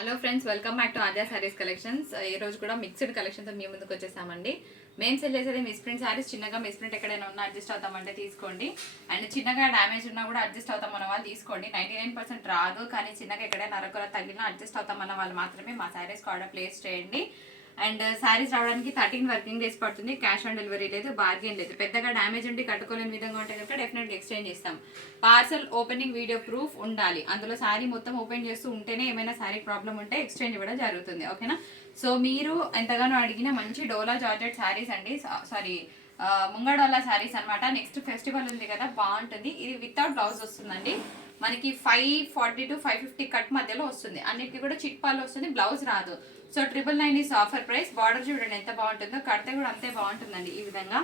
Hello friends, welcome back to Aadya saris collections. ఈ రోజు కూడా మిక్స్డ్ కలెక్షన్తో మీ ముందుకు వచ్చేసామండి. మేము సెల్ చేసేది మిస్ప్రింట్ సారీస్. చిన్నగా మిస్ప్రింట్ ఎక్కడైనా ఉన్నా అడ్జస్ట్ అవుతామంటే తీసుకోండి. అండ్ చిన్నగా డ్యామేజ్ ఉన్నా కూడా అడ్జస్ట్ అవుతాం అన్న వాళ్ళు తీసుకోండి. 99% రాదు, కానీ చిన్నగా ఎక్కడైనా అరకొర తగిలినా అడ్జస్ట్ అవుతాం అన్న వాళ్ళు మాత్రమే మా సారీస్కి ఆర్డర్ ప్లేస్ చేయండి. అండ్ శారీస్ రావడానికి 13 వర్కింగ్ డేస్ పడుతుంది. క్యాష్ ఆన్ డెలివరీ లేదు, బార్గెన్ లేదు. పెద్దగా డ్యామేజ్ ఉండి కట్టుకోలేని విధంగా ఉంటే కనుక డెఫినెట్గా ఎక్స్చేంజ్ చేస్తాం. పార్సల్ ఓపెనింగ్ వీడియో ప్రూఫ్ ఉండాలి. అందులో శారీ మొత్తం ఓపెన్ చేస్తూ ఉంటేనే ఏమైనా శారీ ప్రాబ్లం ఉంటే ఎక్స్చేంజ్ ఇవ్వడం జరుగుతుంది. ఓకేనా? సో మీరు ఎంతగానో అడిగిన మంచి డోలా జార్జెట్ శారీస్ అండి. సారీ, ముంగడోలా శారీస్ అనమాట. నెక్స్ట్ ఫెస్టివల్ ఉంది కదా, బాగుంటుంది. ఇది వితౌట్ బ్లౌజ్ వస్తుందండి. మనకి 540 to 550 కట్ మధ్యలో వస్తుంది. అన్నిటికీ కూడా చిట్పాలు వస్తుంది, బ్లౌజ్ రాదు. So 999 offer price. బార్డర్ చూడండి ఎంత బాగుంటుందో, కడితే కూడా అంతే బాగుంటుందండి ఈ విధంగా.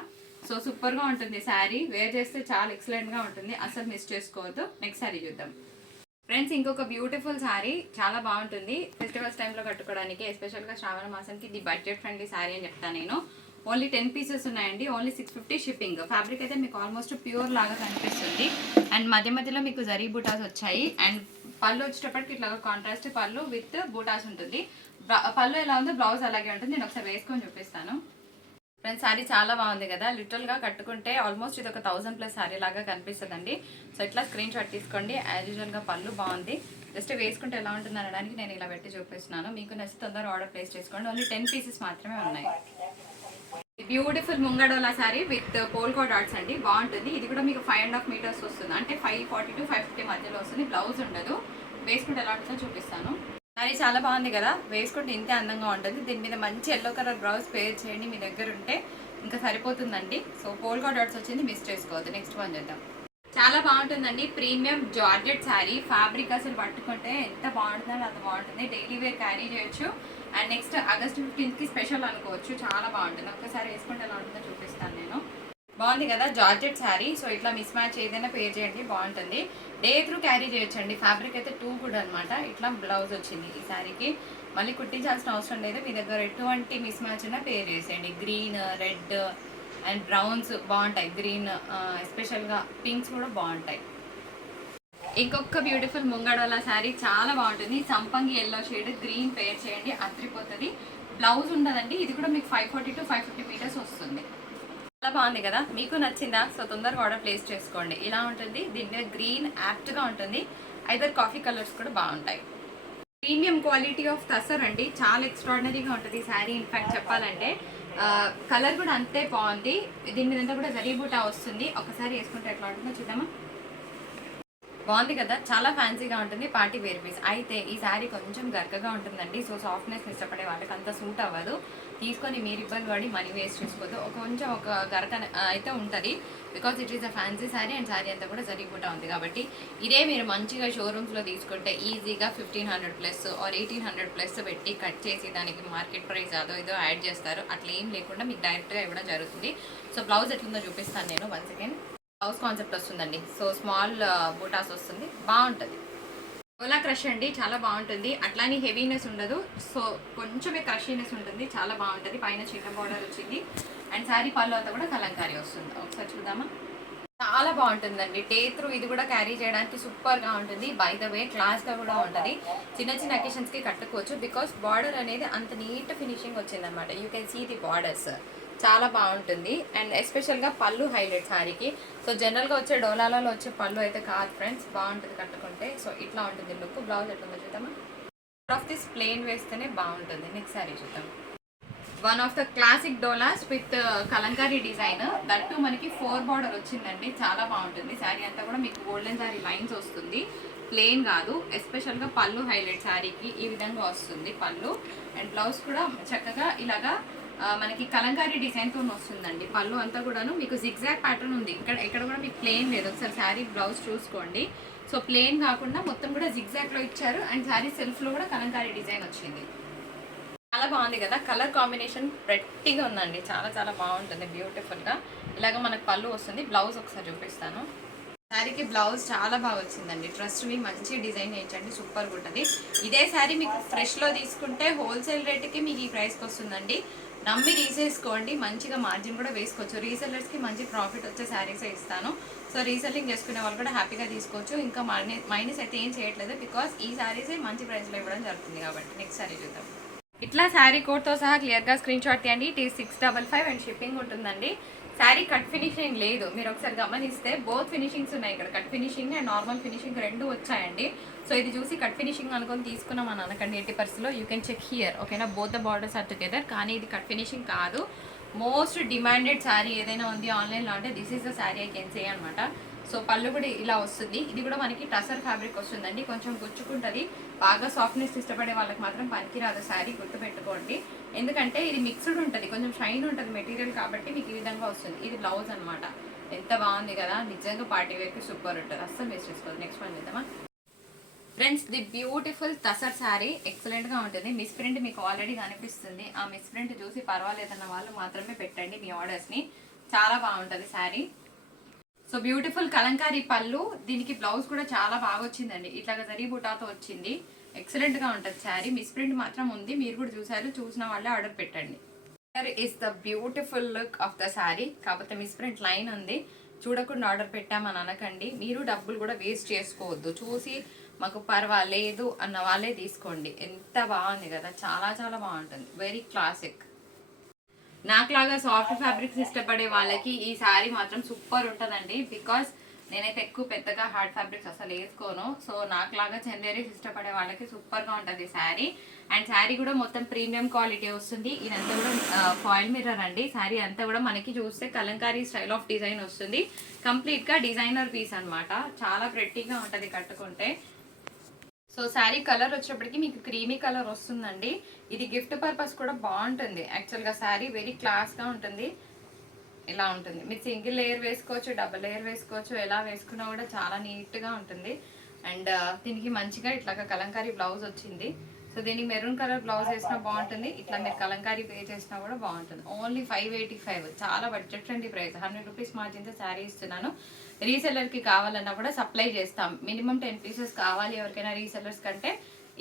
సో సూపర్గా ఉంటుంది శారీ. వేర్ చేస్తే చాలా ఎక్సలెంట్గా ఉంటుంది, అసలు మిస్ చేసుకోవద్దు. నెక్స్ట్ శారీ చూద్దాం ఫ్రెండ్స్. ఇంకొక బ్యూటిఫుల్ శారీ, చాలా బాగుంటుంది ఫెస్టివల్స్ టైంలో కట్టుకోవడానికి. ఎస్పెషల్గా శ్రావణ మాసంకి ఇది బడ్జెట్ ఫ్రెండ్లీ శారీ అని చెప్తాను నేను. ఓన్లీ 10 పీసెస్ ఉన్నాయండి, ఓన్లీ 650 షిప్పింగ్. ఫ్యాబ్రిక్ అయితే మీకు ఆల్మోస్ట్ ప్యూర్ లాగా కనిపిస్తుంది. అండ్ మధ్య మధ్యలో మీకు జరీ బూటాస్ వచ్చాయి. అండ్ పళ్ళు వచ్చేటప్పటికి ఇట్లా కాంట్రాస్ట్ పళ్ళు విత్ బూటాస్ ఉంటుంది. పళ్ళు ఎలా ఉందో బ్లౌజ్ అలాగే ఉంటుంది. నేను ఒకసారి వేసుకొని చూపిస్తాను ఫ్రెండ్స్. శారీ చాలా బాగుంది కదా, లిటరల్గా కట్టుకుంటే ఆల్మోస్ట్ ఇది ఒక 1000+ శారీ లాగా కనిపిస్తుందండి. సో ఇట్లా స్క్రీన్ షాట్ తీసుకోండి. యాజ్ యూజువల్గా పళ్ళు బాగుంది. జస్ట్ వేసుకుంటే ఎలా ఉంటుంది అనడానికి నేను ఇలా పెట్టి చూపిస్తున్నాను. మీకు నచ్చితే తొందరగా ఆర్డర్ ప్లేస్ చేసుకోండి. ఓన్లీ 10 పీసెస్ మాత్రమే ఉన్నాయి. బ్యూటిఫుల్ ముంగడోలా శారీ విత్ పోల్కో డాట్స్ అండి, బాగుంటుంది. ఇది కూడా మీకు 5.5 మీటర్స్ వస్తుంది, అంటే 540 to 550 మధ్యలో వస్తుంది. బ్లౌజ్ ఉండదు. వేసుకుంటే ఎలా ఉంటుందో చూపిస్తాను. శారీ చాలా బాగుంది కదా, వేసుకుంటే ఇంతే అందంగా ఉంటుంది. దీని మీద మంచి ఎల్లో కలర్ బ్లౌజ్ పేర్ చేయండి, మీ దగ్గర ఉంటే ఇంకా సరిపోతుందండి. సో పోల్కో డాట్స్ వచ్చింది, మిస్ చేసుకోవద్దు. నెక్స్ట్ వన్ చేద్దాం. చాలా బాగుంటుందండి, ప్రీమియం జార్జెట్ శారీ. ఫ్యాబ్రిక్ అసలు పట్టుకుంటే ఎంత బాగుంటుందంటే అంత బాగుంటుంది. డైలీ వేర్ క్యారీ చేయొచ్చు. అండ్ నెక్స్ట్ ఆగస్ట్ 15కి స్పెషల్ అనుకోవచ్చు. చాలా బాగుంటుంది. ఒక్కసారి వేసుకుంటే ఎలా ఉంటుందో చూపిస్తాను నేను. బాగుంది కదా జార్జెట్ శారీ. సో ఇట్లా మిస్ మ్యాచ్ ఏదైనా పేర్ చేయండి, బాగుంటుంది. డే త్రూ క్యారీ చేయొచ్చండి. ఫ్యాబ్రిక్ అయితే టూ గుడ్ అనమాట. ఇట్లా బ్లౌజ్ వచ్చింది ఈ శారీకి. మళ్ళీ కుట్టించాల్సిన అవసరం లేదు. మీ దగ్గర ఎటువంటి మిస్ మ్యాచ్ అయినా పేర్ చేసేయండి. గ్రీన్, రెడ్ అండ్ బ్రౌన్స్ బాగుంటాయి. గ్రీన్ ఎస్పెషల్గా పింక్స్ కూడా బాగుంటాయి. ఇంకొక బ్యూటిఫుల్ ముంగడోలా శారీ చాలా బాగుంటుంది. సంపంగి ఎల్లో షేడ్ గ్రీన్ పేర్ చేయండి, అద్రిపోతుంది. బ్లౌజ్ ఉండదండి. ఇది కూడా మీకు 540 to 550 మీటర్స్ వస్తుంది. చాలా బాగుంది కదా, మీకు నచ్చిందా? సో తొందరగా ఆర్డర్ ప్లేస్ చేసుకోండి. ఇలా ఉంటుంది. దీని మీద గ్రీన్ యాప్ట్గా ఉంటుంది. ఐదర్ కాఫీ కలర్స్ కూడా బాగుంటాయి. ప్రీమియం క్వాలిటీ ఆఫ్ టసర్ అండి, చాలా ఎక్స్ట్రాడినరీగా ఉంటుంది ఈ శారీ. ఇన్ఫాక్ట్ చెప్పాలంటే కలర్ కూడా అంతే బాగుంది. దీని మీద అంతా కూడా జరీ బూటా వస్తుంది. ఒకసారి వేసుకుంటే ఎట్లా ఉంటుందో చూద్దామా. బాగుంది కదా, చాలా ఫ్యాన్సీగా ఉంటుంది. Party wear piece. అయితే ఈ శారీ కొంచెం గరకగా ఉంటుందండి. సో సాఫ్ట్నెస్ ఇష్టపడే వాళ్ళకి అంత సూట్ అవ్వదు. తీసుకొని మీరు ఇబ్బంది పడి మనీ వేస్ట్ చేసుకోవద్దు. కొంచెం ఒక గరక అయితే ఉంటుంది, because it is a fancy sari. And sari అంతా కూడా జరిగిపోతా ఉంది కాబట్టి ఇదే మీరు మంచిగా షోరూమ్స్లో తీసుకుంటే ఈజీగా 1500+ ఆర్ 1800+ పెట్టి కట్ చేసి దానికి మార్కెట్ ప్రైస్ అదో ఇదో యాడ్ చేస్తారు. అట్లా ఏం లేకుండా మీకు డైరెక్ట్గా ఇవ్వడం జరుగుతుంది. సో బ్లౌజ్ ఎట్లుందో చూపిస్తాను నేను. వన్స్ అగైన్ బ్లౌజ్ కాన్సెప్ట్ వస్తుందండి. సో స్మాల్ బూటాస్ వస్తుంది, బాగుంటుంది. ఓలా క్రష్ అండి, చాలా బాగుంటుంది. అట్లానే హెవీనెస్ ఉండదు. సో కొంచెమే క్రషీనెస్ ఉంటుంది, చాలా బాగుంటుంది. పైన చిన్న బార్డర్ వచ్చింది. అండ్ శారీ పళ్ళు అంతా కూడా కలంకారీ వస్తుంది. ఒకసారి చూద్దామా. చాలా బాగుంటుందండి. డే త్రూ ఇది కూడా క్యారీ చేయడానికి సూపర్గా ఉంటుంది. బై ద వే క్లాస్గా కూడా ఉంటుంది. చిన్న చిన్న అకేషన్స్కి కట్టుకోవచ్చు, బికాస్ బార్డర్ అనేది అంత నీట్ ఫినిషింగ్ వచ్చిందనమాట. You can see the borders, చాలా బాగుంటుంది. అండ్ ఎస్పెషల్గా పళ్ళు హైలైట్ శారీకి. సో జనరల్గా వచ్చే డోలాలలో వచ్చే పళ్ళు అయితే కాదు ఫ్రెండ్స్, బాగుంటుంది కట్టుకుంటే. సో ఇట్లా ఉంటుంది లుక్. బ్లౌజ్ ఎట్లుందో చూద్దామా. ఆఫ్ దిస్ ప్లెయిన్ వేస్తేనే బాగుంటుంది. నెక్స్ట్ శారీ చూద్దాం. One of the classic Doulos with Kalamkari design. That మనకి 4 బార్డర్ వచ్చిందండి, చాలా బాగుంటుంది. శారీ అంతా కూడా మీకు గోల్డెన్ శారీ లైన్స్ వస్తుంది, ప్లెయిన్ కాదు. ఎస్పెషల్గా పళ్ళు హైలైట్ శారీకి ఈ విధంగా వస్తుంది పళ్ళు. అండ్ బ్లౌజ్ కూడా చక్కగా ఇలాగా మనకి కలంకారీ డిజైన్తో వస్తుందండి. పళ్ళు అంతా కూడాను మీకు జిగ్జాగ్ ప్యాటర్న్ ఉంది. ఎక్కడ కూడా మీకు ప్లెయిన్ లేదు. ఒకసారి శారీ బ్లౌజ్ చూసుకోండి. సో ప్లెయిన్ కాకుండా మొత్తం కూడా జిగ్జాగ్లో ఇచ్చారు. అండ్ శారీ సెల్ఫ్లో కూడా కలంకారీ డిజైన్ వచ్చింది. చాలా బాగుంది కదా, కలర్ కాంబినేషన్ ప్రెట్టిగా ఉందండి. చాలా చాలా బాగుంటుంది, బ్యూటిఫుల్గా. ఇలాగ మనకు పళ్ళు వస్తుంది. బ్లౌజ్ ఒకసారి చూపిస్తాను. శారీకి బ్లౌజ్ చాలా బాగా వచ్చిందండి. ట్రస్ట్ మీ, మంచి డిజైన్ చేయించండి, సూపర్గా ఉంటుంది. ఇదే శారీ మీకు ఫ్రెష్లో తీసుకుంటే హోల్సేల్ రేట్కి మీకు ఈ ప్రైస్కి వస్తుందండి. నమ్మి తీసేసుకోండి, మంచిగా మార్జిన్ కూడా వేసుకోవచ్చు. రీసెల్లర్స్కి మంచి ప్రాఫిట్ వచ్చే శారీసే ఇస్తాను. సో రీసెల్లింగ్ చేసుకునే వాళ్ళు కూడా హ్యాపీగా తీసుకోవచ్చు. ఇంకా మైనస్ అయితే ఏం చేయట్లేదు, బికాస్ ఈ శారీసే మంచి ప్రైస్లో ఇవ్వడం జరుగుతుంది కాబట్టి. నెక్స్ట్ శారీ చూద్దాం. ఇట్లా శారీ కోడ్తో సహా క్లియర్గా స్క్రీన్ షాట్ తీయండి. T655 అండ్ షిప్పింగ్ ఉంటుందండి. శారీ కట్ ఫినిషింగ్ లేదు, మీరు ఒకసారి గమనిస్తే బోత్ ఫినిషింగ్స్ ఉన్నాయి ఇక్కడ. Cut finishing and normal finishing రెండు వచ్చాయండి. సో ఇది చూసి కట్ ఫినిషింగ్ అనుకొని తీసుకున్నాం అని అనకండి. 80%లో యూ కెన్ చెక్ హియర్, ఓకేనా. Both the borders are together. కానీ ఇది కట్ ఫినిషింగ్ కాదు. మోస్ట్ డిమాండెడ్ శారీ ఏదైనా ఉంది ఆన్లైన్లో అంటే this is the sari I can say అనమాట. సో పళ్ళు కూడా ఇలా వస్తుంది. ఇది కూడా మనకి టసర్ ఫ్యాబ్రిక్ వస్తుందండి. కొంచెం గుచ్చుకుంటుంది. బాగా సాఫ్ట్నెస్ ఇష్టపడే వాళ్ళకి మాత్రం పనికిరాదు శారీ, గుర్తుపెట్టుకోండి. ఎందుకంటే ఇది మిక్స్డ్ ఉంటుంది, కొంచెం షైన్ ఉంటుంది మెటీరియల్ కాబట్టి మీకు ఈ విధంగా వస్తుంది. ఇది బ్లౌజ్ అనమాట. ఎంత బాగుంది కదా, నిజంగా పార్టీ వేర్కి సూపర్ ఉంటుంది, అస్సలు వేస్ట్ చేసుకోవాలి. నెక్స్ట్ వన్ చేద్దామా friends. The beautiful tussar sari ఎక్సలెంట్గా ఉంటుంది. మిస్ ప్రింట్ మీకు ఆల్రెడీ కనిపిస్తుంది. ఆ మిస్ ప్రింట్ చూసి పర్వాలేదన్న వాళ్ళు మాత్రమే పెట్టండి మీ ఆర్డర్స్ని. చాలా బాగుంటుంది శారీ. సో బ్యూటిఫుల్ కలంకారీ పళ్ళు, దీనికి బ్లౌజ్ కూడా చాలా బాగా వచ్చిందండి. ఇట్లాగా జరీ బుటాతో వచ్చింది. ఎక్సలెంట్గా ఉంటుంది శారీ. మిస్ ప్రింట్ మాత్రం ఉంది, మీరు కూడా చూసారు. చూసిన వాళ్ళే ఆర్డర్ పెట్టండి. Here is the beautiful look of the sari. కాకపోతే మిస్ ప్రింట్ లైన్ ఉంది, చూడకుండా ఆర్డర్ పెట్టామని అనకండి. మీరు డబ్బులు కూడా వేస్ట్ చేసుకోవద్దు. చూసి మాకు పర్వాలేదు అన్న వాళ్ళే తీసుకోండి. ఎంత బాగుంది కదా, చాలా చాలా బాగుంటుంది. Very classic. నాకులాగా సాఫ్ట్ ఫ్యాబ్రిక్స్ ఇష్టపడే వాళ్ళకి ఈ శారీ మాత్రం సూపర్ ఉంటుందండి. బికాస్ నేనైతే ఎక్కువ పెద్దగా హార్డ్ ఫ్యాబ్రిక్స్ అసలు వేసుకోను. సో నాకులాగా చందేరీస్ ఇష్టపడే వాళ్ళకి సూపర్గా ఉంటుంది శారీ. అండ్ శారీ కూడా మొత్తం ప్రీమియం క్వాలిటీ వస్తుంది. ఇదంతా కూడా ఫాయిల్ మిర్రర్ అండి. శారీ అంతా కూడా మనకి చూస్తే కలంకారీ స్టైల్ ఆఫ్ డిజైన్ వస్తుంది. కంప్లీట్గా డిజైనర్ పీస్ అనమాట. చాలా ప్రెట్టీగా ఉంటుంది కట్టుకుంటే. సో శారీ కలర్ వచ్చేప్పటికి మీకు క్రీమీ కలర్ వస్తుందండి. ఇది గిఫ్ట్ పర్పస్ కూడా బాగుంటుంది. యాక్చువల్గా శారీ వెరీ క్లాస్గా ఉంటుంది. ఇలా ఉంటుంది. మీరు సింగిల్ లేయర్ వేసుకోవచ్చు, డబుల్ లేయర్ వేసుకోవచ్చు, ఎలా వేసుకున్నా కూడా చాలా నీట్గా ఉంటుంది. అండ్ దీనికి మంచిగా ఇట్లాగా కలంకారీ బ్లౌజ్ వచ్చింది. సో దీనికి మెరూన్ కలర్ బ్లౌజ్ వేసినా బాగుంటుంది. ఇట్లా మీరు కలంకారీ పే చేసినా కూడా బాగుంటుంది. ఓన్లీ 585, చాలా బడ్జెట్ ఫ్రెండ్లీ ప్రైస్. 100 రూపీస్ మార్జిన్తో శారీ ఇస్తున్నాను. రీసెల్లర్కి కావాలన్నా కూడా సప్లై చేస్తాం. మినిమం 10 పీసెస్ కావాలి ఎవరికైనా రీసెల్లర్స్ కంటే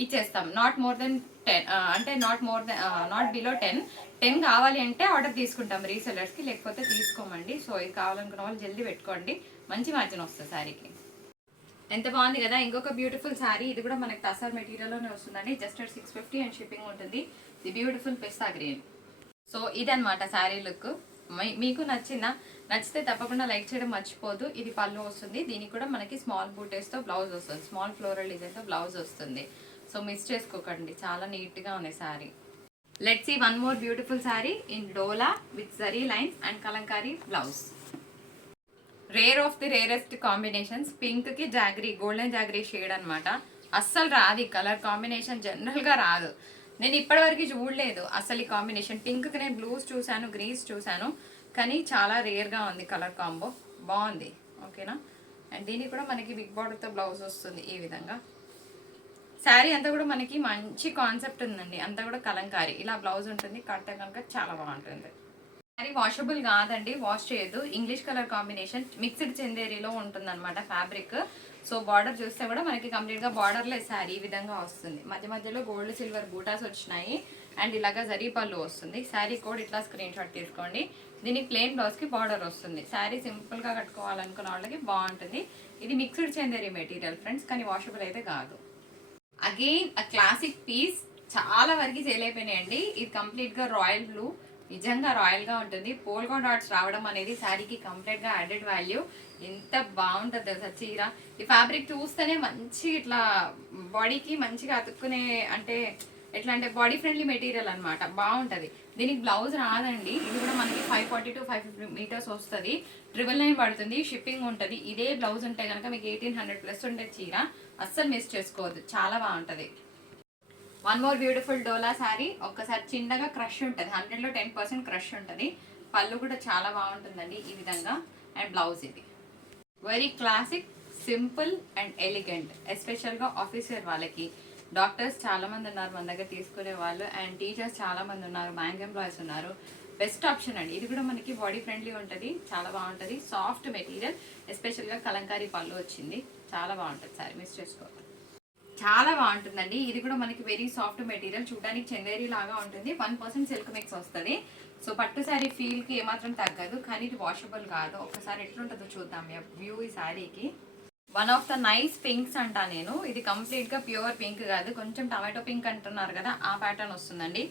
ఇచ్చేస్తాం. నాట్ మోర్ దెన్ 10, అంటే నాట్ బిలో 10 కావాలి అంటే ఆర్డర్ తీసుకుంటాం రీసెల్లర్స్కి, లేకపోతే తీసుకోమండి. సో ఇది కావాలనుకున్న వాళ్ళు జల్దీ పెట్టుకోండి, మంచి మార్జిన్ వస్తుంది శారీకి. ఎంత బాగుంది కదా. ఇంకొక బ్యూటిఫుల్ శారీ, ఇది కూడా మనకి టసర్ మెటీరియల్లోనే వస్తుందండి. జస్ట్ 650 అండ్ షిప్పింగ్ ఉంటుంది. The beautiful pista green. So ఇదనమాట శారీ లుక్. మీకు నచ్చితే తప్పకుండా లైక్ చేయడం మర్చిపోదు. ఇది పళ్ళు వస్తుంది. దీనికి కూడా మనకి స్మాల్ బూటేస్తో బ్లౌజ్ వస్తుంది, స్మాల్ ఫ్లోరల్ డిజైన్తో బ్లౌజ్ వస్తుంది. సో మిస్ చేసుకోకండి, చాలా నీట్గా ఉంది sari. Let's see one more beautiful sari in Dola with zari lines and kalamkari blouse. Rare of the rarest combinations. Pink కి జాగ్రీ, గోల్డెన్ జాగ్రీ షేడ్ అనమాట. అస్సలు రాదు ఈ కలర్ కాంబినేషన్, జనరల్గా రాదు. నేను ఇప్పటివరకు చూడలేదు అసలు ఈ కాంబినేషన్. పింక్కి నేను బ్లూస్ చూశాను, గ్రీన్స్ చూశాను, కానీ చాలా రేర్గా ఉంది కలర్ కాంబో. బాగుంది, ఓకేనా. అండ్ దీనికి కూడా మనకి బిగ్ బార్డర్తో బ్లౌజ్ వస్తుంది ఈ విధంగా. శారీ అంతా కూడా మనకి మంచి కాన్సెప్ట్ ఉందండి. అంతా కూడా కలంకారీ, ఇలా బ్లౌజ్ ఉంటుంది. కడితే కనుక చాలా బాగుంటుంది. శారీ వాషబుల్ కాదండి, వాష్ చేయొద్దు. ఇంగ్లీష్ కలర్ కాంబినేషన్, మిక్స్డ్ చందేరీలో ఉంటుంది అనమాట ఫ్యాబ్రిక్. సో బార్డర్ చూస్తే కూడా మనకి కంప్లీట్గా బార్డర్లెస్ శారీ ఈ విధంగా వస్తుంది. మధ్య మధ్యలో గోల్డ్ సిల్వర్ బూటాస్ వచ్చినాయి. అండ్ ఇలాగా జరీ పళ్ళు వస్తుంది. శారీ కోడ్ ఇట్లా స్క్రీన్ షాట్ తీసుకోండి. దీనికి ప్లెయిన్ బ్లౌజ్కి బార్డర్ వస్తుంది. శారీ సింపుల్గా కట్టుకోవాలనుకున్న వాళ్ళకి బాగుంటుంది. ఇది మిక్స్డ్ చందేరీ మెటీరియల్ ఫ్రెండ్స్, కానీ వాషబుల్ అయితే కాదు. అగైన్ అ క్లాసిక్ పీస్, చాలా వరకు సేల్ అయిపోయినాయండి. ఇది కంప్లీట్గా రాయల్ బ్లూ, నిజంగా రాయల్గా ఉంటుంది. పోల్కా డాట్స్ రావడం అనేది శారీకి కంప్లీట్గా యాడెడ్ వాల్యూ. ఎంత బాగుంటుంది తెలుసా చీర. ఈ ఫ్యాబ్రిక్ చూస్తేనే మంచి ఇట్లా బాడీకి మంచిగా అతుక్కునే, అంటే ఎట్లా అంటే బాడీ ఫ్రెండ్లీ మెటీరియల్ అనమాట. బాగుంటుంది. దీనికి బ్లౌజ్ రాదండి. ఇది కూడా మనకి 540 to 550 మీటర్స్ వస్తుంది. 999 పడుతుంది, షిప్పింగ్ ఉంటుంది. ఇదే బ్లౌజ్ ఉంటే కనుక మీకు 1800 ప్లస్ ఉండే చీర. అస్సలు మిస్ చేసుకోవద్దు, చాలా బాగుంటుంది. వన్ మోర్ బ్యూటిఫుల్ డోలా శారీ. ఒక్కసారి చిన్నగా క్రష్ ఉంటుంది, 100లో 10% క్రష్ ఉంటుంది. పళ్ళు కూడా చాలా బాగుంటుందండి ఈ విధంగా. అండ్ బ్లౌజ్ ఇది very classic, simple and elegant. ఎస్పెషల్గా ఆఫీస్ వేర్ వాళ్ళకి. డాక్టర్స్ చాలా మంది ఉన్నారు మన దగ్గర తీసుకునే వాళ్ళు, అండ్ టీచర్స్ చాలా మంది ఉన్నారు, బ్యాంక్ ఎంప్లాయీస్ ఉన్నారు. బెస్ట్ ఆప్షన్ అండి. ఇది కూడా మనకి బాడీ ఫ్రెండ్లీ ఉంటుంది, చాలా బాగుంటుంది. సాఫ్ట్ మెటీరియల్, ఎస్పెషల్గా కలంకారీ పళ్ళు వచ్చింది, చాలా బాగుంటుంది సారీ, మిస్ చేసుకోవాలి. చాలా బాగుంటుందండి. ఇది కూడా మనకి వెరీ సాఫ్ట్ మెటీరియల్, చూడడానికి చందేరి లాగా ఉంటుంది. 1% సిల్క్ మిక్స్ వస్తుంది. సో పట్టు శారీ ఫీల్కి ఏమాత్రం తగ్గదు, కానీ ఇది వాషబుల్ కాదు. ఒకసారి ఎట్లుంటుందో చూద్దాం వ్యూ ఈ శారీకి. One of the nice pinks అంటా నేను. ఇది కంప్లీట్గా ప్యూర్ పింక్ కాదు, కొంచెం టమాటో పింక్ అంటున్నారు కదా, ఆ ప్యాటర్న్ వస్తుందండి.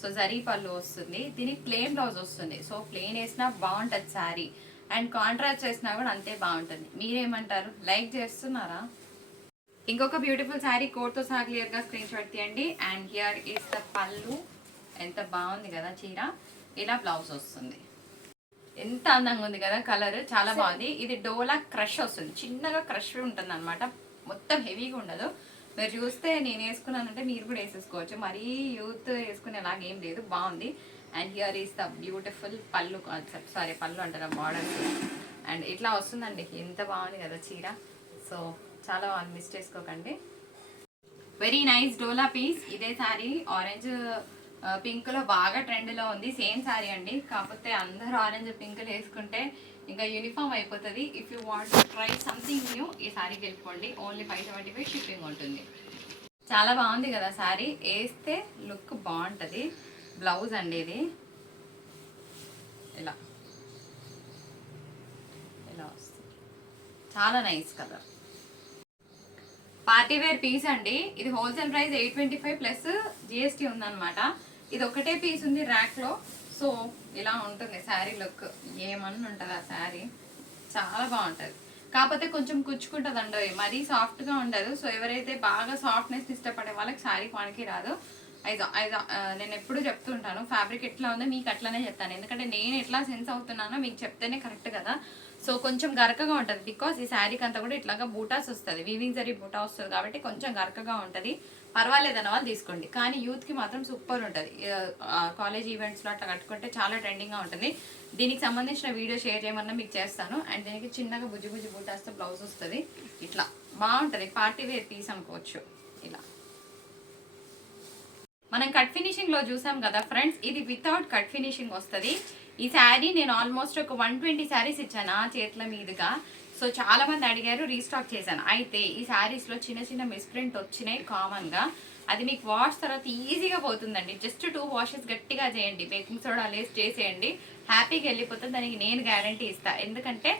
సో జరీ పళ్ళు వస్తుంది, దీనికి ప్లెయిన్ బ్లౌజ్ వస్తుంది. సో ప్లెయిన్ వేసినా బాగుంటుంది శారీ, అండ్ కాంట్రాస్ట్ వేసినా కూడా అంతే బాగుంటుంది. మీరేమంటారు? లైక్ చేస్తున్నారా? ఇంకొక బ్యూటిఫుల్ శారీ కోట్తో సహా క్లియర్గా స్క్రీన్ షాట్ తీయండి. అండ్ హియర్ ఈస్ ద పళ్ళు. ఎంత బాగుంది కదా చీర. ఇలా బ్లౌజ్ వస్తుంది, ఎంత అందంగా ఉంది కదా కలర్, చాలా బాగుంది. ఇది డోలా క్రష్ వస్తుంది, చిన్నగా క్రష్ ఉంటుంది అనమాట, మొత్తం హెవీగా ఉండదు. మీరు చూస్తే నేను వేసుకున్నానంటే మీరు కూడా వేసేసుకోవచ్చు, మరీ యూత్ వేసుకునేలాగా ఏం లేదు, బాగుంది. And here is the beautiful పళ్ళు కాన్సెప్ట్, సారీ పళ్ళు అంటారా, మోడల్స్. అండ్ ఇట్లా వస్తుందండి, ఎంత బాగుంది కదా చీర. సో చాలా బాగుంది, మిస్ చేసుకోకండి. వెరీ నైస్ డోలా పీస్. ఇదే శారీ ఆరెంజ్ పింక్ లో బాగా ట్రెండ్ లో ఉంది, సేమ్ శారీ అండి. కాకపోతే అందరూ ఆరెంజ్ పింక్ వేసుకుంటే ఇంకా యూనిఫామ్ అయిపోతుంది. If you want to try something new, ఈ శారీకి వెళ్ళిపోండి. ఓన్లీ 575 షిప్పింగ్ ఉంటుంది. చాలా బాగుంది కదా శారీ, వేస్తే లుక్ బాగుంటుంది. బ్లౌజ్ అండి ఇది ఇలా ఇలా వస్తుంది, చాలా nice colour. Party wear piece అండి. ఇది హోల్సేల్ ప్రైస్ 825 ప్లస్ జిఎస్టీ ఉందన్నమాట. ఇది ఒకటే పీస్ ఉంది ర్యాక్ లో. సో ఇలా ఉంటుంది శారీ లుక్, ఏమన్నా ఉంటుంది ఆ శారీ, చాలా బాగుంటుంది. కాకపోతే కొంచెం కుచ్చుకుంటుంది అండి, మరీ సాఫ్ట్ గా ఉండదు. సో ఎవరైతే బాగా సాఫ్ట్నెస్ ఇష్టపడే వాళ్ళకి శారీ మనకి రాదు. నేను ఎప్పుడు చెప్తుంటాను, ఫ్యాబ్రిక్ ఎట్లా ఉందో మీకు అట్లానే చెప్తాను, ఎందుకంటే నేను ఎట్లా సెన్స్ అవుతున్నానో మీకు చెప్తేనే కరెక్ట్ కదా. సో కొంచెం గరకగా ఉంటుంది, బికాస్ ఈ శారీకి అంతా కూడా ఇట్లాగా బూటాస్ వస్తుంది, వీవింగ్ జరీ బూటా వస్తుంది కాబట్టి కొంచెం గరకగా ఉంటుంది. పర్వాలేదన్న వాళ్ళు తీసుకోండి, కానీ యూత్కి మాత్రం సూపర్ ఉంటుంది. కాలేజ్ ఈవెంట్స్లో అట్లా కట్టుకుంటే చాలా ట్రెండింగ్గా ఉంటుంది. దీనికి సంబంధించిన వీడియో షేర్ చేయమన్నా మీకు చేస్తాను. అండ్ దీనికి చిన్నగా బుజ్జి బుజ్జి బూటాస్తో బ్లౌజ్ వస్తుంది, ఇట్లా బాగుంటుంది. పార్టీ వేర్ పీస్ అనుకోవచ్చు. ఇలా మనం కట్ ఫినిషింగ్ లో చూసాం కదా ఫ్రెండ్స్, ఇది వితౌట్ కట్ ఫినిషింగ్ వస్తుంది. ఈ శారీ నేను ఆల్మోస్ట్ ఒక 120 శారీస్ ఇచ్చాను ఆ చేతుల మీదుగా. సో చాలా మంది అడిగారు, రీస్టాక్ చేశాను. అయితే ఈ శారీస్ లో చిన్న చిన్న మిస్ప్రింట్ వచ్చినాయి కామన్ గా, అది మీకు వాష్ తర్వాత ఈజీగా పోతుందండి. జస్ట్ 2 వాషెస్ గట్టిగా చేయండి, బేకింగ్ సోడా లేసి చేసేయండి, హ్యాపీగా వెళ్ళిపోతుంది. దానికి నేను గ్యారంటీ ఇస్తాను, ఎందుకంటే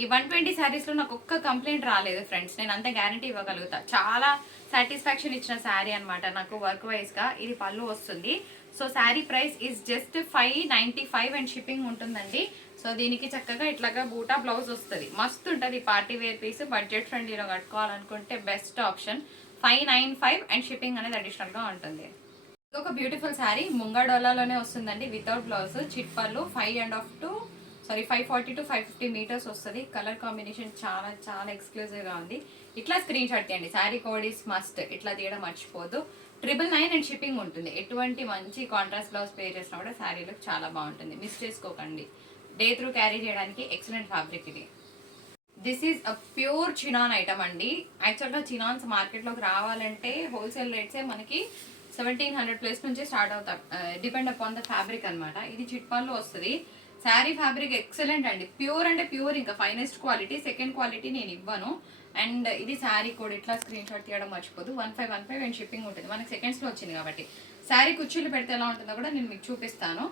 ఈ 120 శారీస్లో నాకు ఒక్క కంప్లైంట్ రాలేదు ఫ్రెండ్స్, నేను అంత గ్యారంటీ ఇవ్వగలుగుతా. చాలా సాటిస్ఫాక్షన్ ఇచ్చిన శారీ అనమాట నాకు వర్క్ వైజ్గా. ఇది పళ్ళు వస్తుంది. So sari price is just 595 and shipping ఉంటుందండి. సో దీనికి చక్కగా ఇట్లాగా బూటా బ్లౌజ్ వస్తుంది, మస్తు ఉంటుంది. పార్టీ వేర్ పీస్ బడ్జెట్ ఫ్రెండ్లీలో కట్టుకోవాలనుకుంటే బెస్ట్ ఆప్షన్. 595 అండ్ షిప్పింగ్ అనేది అడిషనల్గా ఉంటుంది. ఇంకొక బ్యూటిఫుల్ శారీ ముంగా డోలాలోనే వస్తుందండి, వితౌట్ బ్లౌజ్, చిట్ పళ్ళు. 540 to 550 మీటర్స్ వస్తుంది. కలర్ కాంబినేషన్ చాలా చాలా ఎక్స్క్లూజివ్గా ఉంది. ఇట్లా స్క్రీన్ షాట్ తీయండి, శారీ కోడ్ ఈస్ మస్ట్, ఇట్లా తీయడం మర్చిపోదు. 999 అండ్ షిప్పింగ్ ఉంటుంది. ఎటువంటి మంచి కాంట్రాస్ట్ బ్లౌజ్ పే చేసినా కూడా శారీ లుక్ చాలా బాగుంటుంది, మిస్ చేసుకోకండి. డే త్రూ క్యారీ చేయడానికి ఎక్సలెంట్ ఫ్యాబ్రిక్ ఇది. This is a pure chinon item అండి. యాక్చువల్గా చినాన్స్ మార్కెట్లోకి రావాలంటే హోల్సేల్ రేట్సే మనకి 1700 ప్లస్ నుంచి స్టార్ట్ అవుతాయి, డిపెండ్ అపాన్ ద ఫ్యాబ్రిక్ అనమాట. ఇది చిట్పాల్లో వస్తుంది. శారీ ఫ్యాబ్రిక్ ఎక్సలెంట్ అండి, ప్యూర్ అంటే ప్యూర్, ఇంకా ఫైనెస్ట్ క్వాలిటీ. సెకండ్ క్వాలిటీ నేను ఇవ్వను. అండ్ ఇది శారీ కూడా ఇట్లా స్క్రీన్ షాట్ తీయడం మర్చిపోదు. 1515 అండ్ షిప్పింగ్ ఉంటుంది. మనకి సెకండ్స్లో వచ్చింది కాబట్టి. శారీ కుర్చీలు పెడితే ఎలా ఉంటుందో కూడా నేను మీకు చూపిస్తాను.